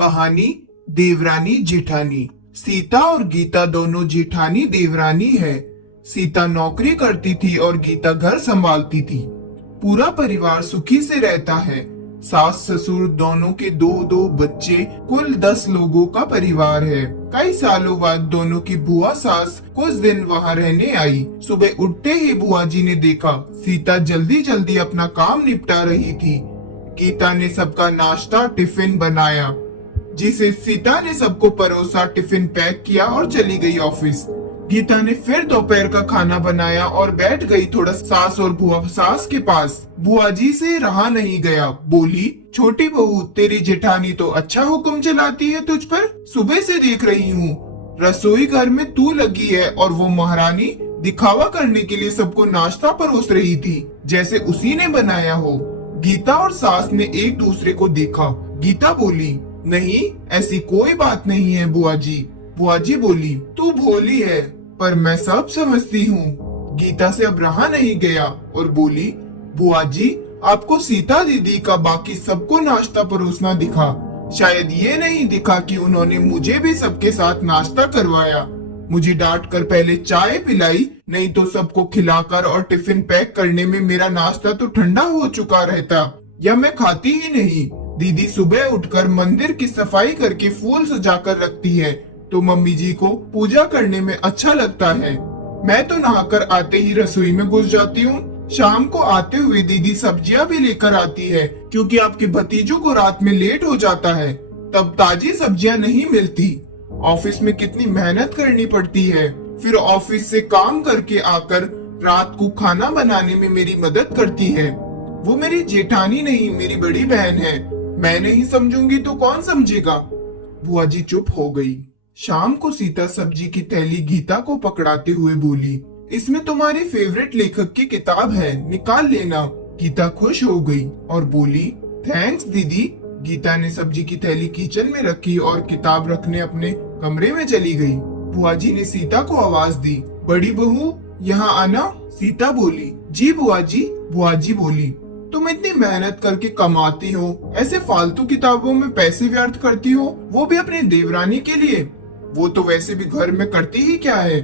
कहानी देवरानी जेठानी। सीता और गीता दोनों जेठानी देवरानी है। सीता नौकरी करती थी और गीता घर संभालती थी। पूरा परिवार सुखी से रहता है। सास ससुर दोनों के दो दो बच्चे, कुल 10 लोगों का परिवार है। कई सालों बाद दोनों की बुआ सास कुछ दिन वहाँ रहने आई। सुबह उठते ही बुआ जी ने देखा सीता जल्दी जल्दी अपना काम निपटा रही थी। गीता ने सबका नाश्ता टिफिन बनाया, जिसे सीता ने सबको परोसा, टिफिन पैक किया और चली गई ऑफिस। गीता ने फिर दोपहर का खाना बनाया और बैठ गई थोड़ा सास और बुआ सास के पास। बुआ जी से रहा नहीं गया, बोली, छोटी बहू तेरी जेठानी तो अच्छा हुक्म चलाती है तुझ पर। सुबह से देख रही हूँ रसोई घर में तू लगी है और वो महारानी दिखावा करने के लिए सबको नाश्ता परोस रही थी, जैसे उसी ने बनाया हो। गीता और सास ने एक दूसरे को देखा। गीता बोली, नहीं ऐसी कोई बात नहीं है बुआ जी। बुआ जी बोली, तू भोली है पर मैं सब समझती हूँ। गीता से अब रहा नहीं गया और बोली, बुआ जी आपको सीता दीदी का बाकी सबको नाश्ता परोसना दिखा, शायद ये नहीं दिखा कि उन्होंने मुझे भी सबके साथ नाश्ता करवाया। मुझे डांट कर पहले चाय पिलाई, नहीं तो सबको खिलाकर और टिफिन पैक करने में मेरा नाश्ता तो ठंडा हो चुका रहता, या मैं खाती ही नहीं। दीदी सुबह उठकर मंदिर की सफाई करके फूल सजाकर रखती है, तो मम्मी जी को पूजा करने में अच्छा लगता है। मैं तो नहाकर आते ही रसोई में घुस जाती हूँ। शाम को आते हुए दीदी सब्जियां भी लेकर आती है, क्योंकि आपके भतीजों को रात में लेट हो जाता है, तब ताजी सब्जियां नहीं मिलती। ऑफिस में कितनी मेहनत करनी पड़ती है, फिर ऑफिस से काम करके आकर रात को खाना बनाने में मेरी मदद करती है। वो मेरी जेठानी नहीं, मेरी बड़ी बहन है। मैं नहीं समझूंगी तो कौन समझेगा। बुआ जी चुप हो गई। शाम को सीता सब्जी की थैली गीता को पकड़ाते हुए बोली, इसमें तुम्हारी फेवरेट लेखक की किताब है, निकाल लेना। गीता खुश हो गई और बोली, थैंक्स दीदी। गीता ने सब्जी की थैली किचन में रखी और किताब रखने अपने कमरे में चली गई। बुआ जी ने सीता को आवाज दी, बड़ी बहू यहाँ आना। सीता बोली, जी बुआ जी। बुआ जी बोली, तुम इतनी मेहनत करके कमाती हो, ऐसे फालतू किताबों में पैसे व्यर्थ करती हो, वो भी अपनी देवरानी के लिए। वो तो वैसे भी घर में करती ही क्या है,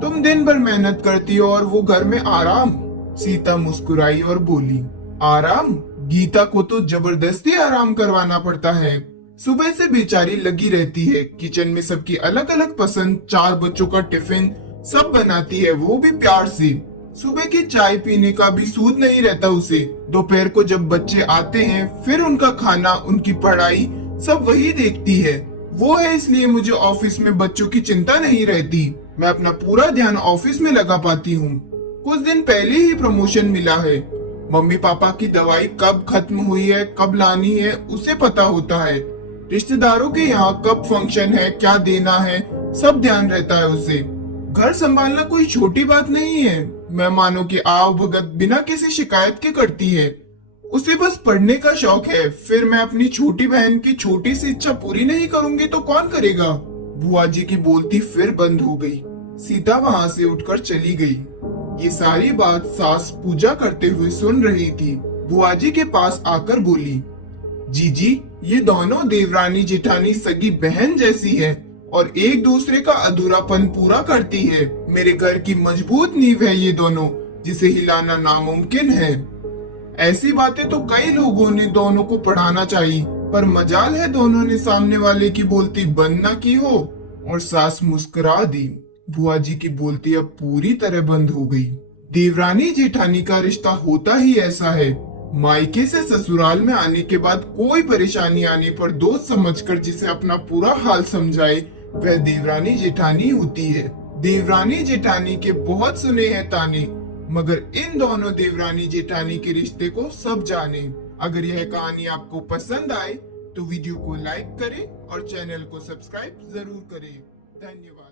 तुम दिन भर मेहनत करती हो और वो घर में आराम। सीता मुस्कुराई और बोली, आराम? गीता को तो जबरदस्ती आराम करवाना पड़ता है। सुबह से बेचारी लगी रहती है, किचन में सबकी अलग अलग पसंद, 4 बच्चों का टिफिन सब बनाती है, वो भी प्यार से। सुबह की चाय पीने का भी सूद नहीं रहता उसे। दोपहर को जब बच्चे आते हैं, फिर उनका खाना, उनकी पढ़ाई सब वही देखती है। वो है इसलिए मुझे ऑफिस में बच्चों की चिंता नहीं रहती। मैं अपना पूरा ध्यान ऑफिस में लगा पाती हूँ। कुछ दिन पहले ही प्रमोशन मिला है। मम्मी पापा की दवाई कब खत्म हुई है, कब लानी है, उसे पता होता है। रिश्तेदारों के यहाँ कब फंक्शन है, क्या देना है, सब ध्यान रहता है उसे। घर संभालना कोई छोटी बात नहीं है। मेहमानों की आवभगत बिना किसी शिकायत के करती है। उसे बस पढ़ने का शौक है, फिर मैं अपनी छोटी बहन की छोटी सी इच्छा पूरी नहीं करूंगी तो कौन करेगा। बुआ जी की बोलती फिर बंद हो गई। सीता वहाँ से उठकर चली गई। ये सारी बात सास पूजा करते हुए सुन रही थी। बुआ जी के पास आकर बोली, जीजी ये दोनों देवरानी जेठानी सगी बहन जैसी है और एक दूसरे का अधूरापन पूरा करती है। मेरे घर की मजबूत नींव है ये दोनों, जिसे हिलाना नामुमकिन है। ऐसी बातें तो कई लोगों ने दोनों को पढ़ाना चाहिए, पर मजाल है दोनों ने सामने वाले की बोलती बंद न की हो। और सास मुस्कुरा दी। बुआ जी की बोलती अब पूरी तरह बंद हो गई। देवरानी जेठानी का रिश्ता होता ही ऐसा है। मायके से ससुराल में आने के बाद कोई परेशानी आने पर दोस्त समझकर जिसे अपना पूरा हाल समझाए, वह देवरानी जेठानी होती है। देवरानी जेठानी के बहुत सुने हैं ताने, मगर इन दोनों देवरानी जेठानी के रिश्ते को सब जाने। अगर यह कहानी आपको पसंद आए तो वीडियो को लाइक करें और चैनल को सब्सक्राइब जरूर करें। धन्यवाद।